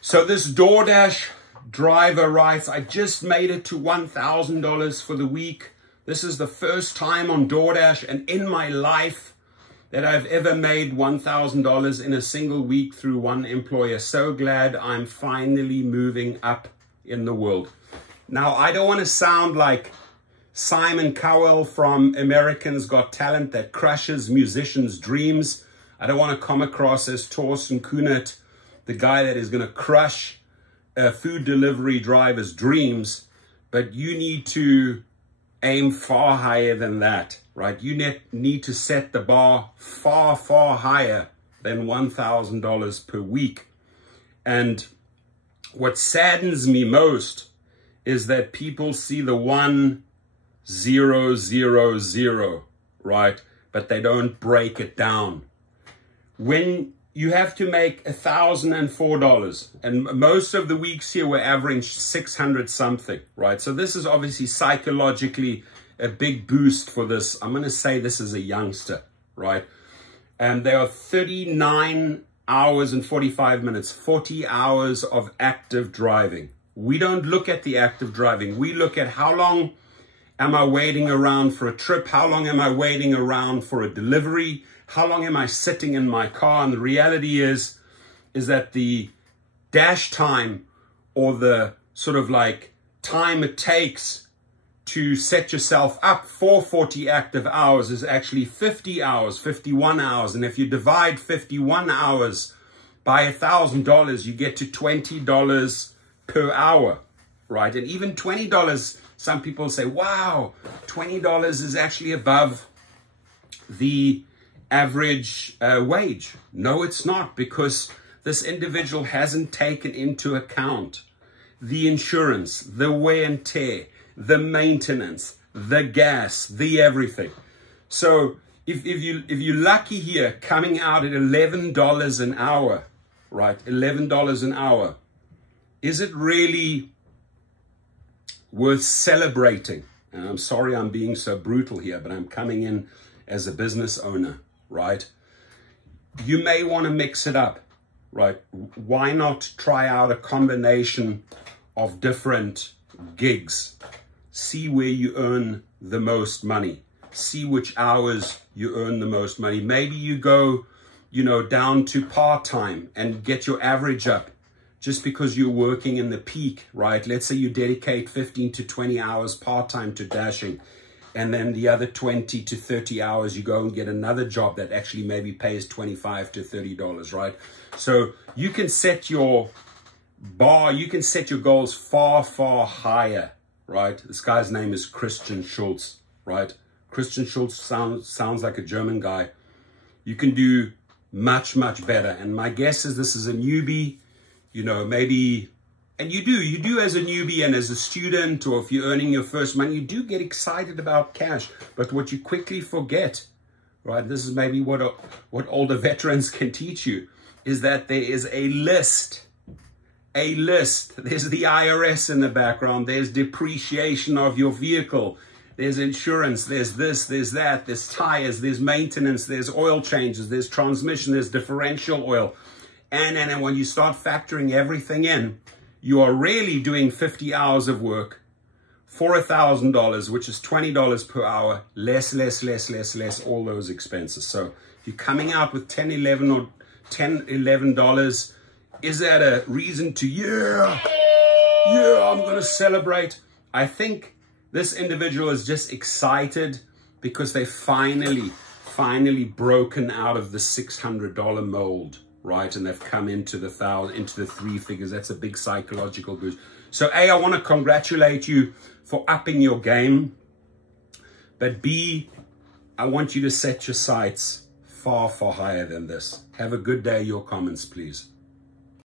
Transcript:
So this DoorDash driver writes, I just made it to $1,000 for the week. This is the first time on DoorDash and in my life that I've ever made $1,000 in a single week through one employer. So glad I'm finally moving up in the world. Now, I don't want to sound like Simon Cowell from Americans Got Talent that crushes musicians' dreams. I don't want to come across as Thorsten Kunert, the guy that is going to crush a food delivery driver's dreams, but you need to aim far higher than that, right? You need to set the bar far, far higher than $1,000 per week. And what saddens me most is that people see the 1,000, right? But they don't break it down. When you have to make $1,004, and most of the weeks here were average 600 something, right? So this is obviously psychologically a big boost for this. I'm going to say this is a youngster, right? And there are 39 hours and 45 minutes, 40 hours of active driving. We don't look at the active driving. We look at how long am I waiting around for a trip? How long am I waiting around for a delivery? How long am I sitting in my car? And the reality is that the dash time, or the sort of like time it takes to set yourself up for 40 active hours, is actually 50 hours, 51 hours. And if you divide 51 hours by $1,000, you get to $20 per hour, right? And even $20, some people say, wow, $20 is actually above the average wage. No, it's not, because this individual hasn't taken into account the insurance, the wear and tear, the maintenance, the gas, the everything. So if you're lucky here, coming out at $11 an hour, right? $11 an hour. Is it really worth celebrating? And I'm sorry I'm being so brutal here, but I'm coming in as a business owner, right? You may want to mix it up, right? Why not try out a combination of different gigs? See where you earn the most money. See which hours you earn the most money. Maybe you go, down to part-time and get your average up just because you're working in the peak, right? Let's say you dedicate 15 to 20 hours part-time to dashing, and then the other 20 to 30 hours you go and get another job that actually maybe pays $25 to $30, right? So you can set your bar, you can set your goals far, far higher, right? This guy's name is Christian Schultz, right? Christian Schultz sounds like a German guy. You can do much, much better. And my guess is this is a newbie, maybe, and you do as a newbie and as a student, or if you're earning your first money, you do get excited about cash. But what you quickly forget, right, this is maybe what older veterans can teach you, is that there is a list. There's the IRS in the background. There's depreciation of your vehicle. There's insurance. There's this, there's that. There's tires. There's maintenance. There's oil changes. There's transmission. There's differential oil. And when you start factoring everything in, you are really doing 50 hours of work for $1,000, which is $20 per hour, less, all those expenses. So if you're coming out with $10, $11, is that a reason to, yeah, I'm going to celebrate? I think this individual is just excited because they finally broken out of the $600 mold, right? And they've come into the three figures. That's a big psychological boost. So A, I want to congratulate you for upping your game. But B, I want you to set your sights far, far higher than this. Have a good day. Your comments, please.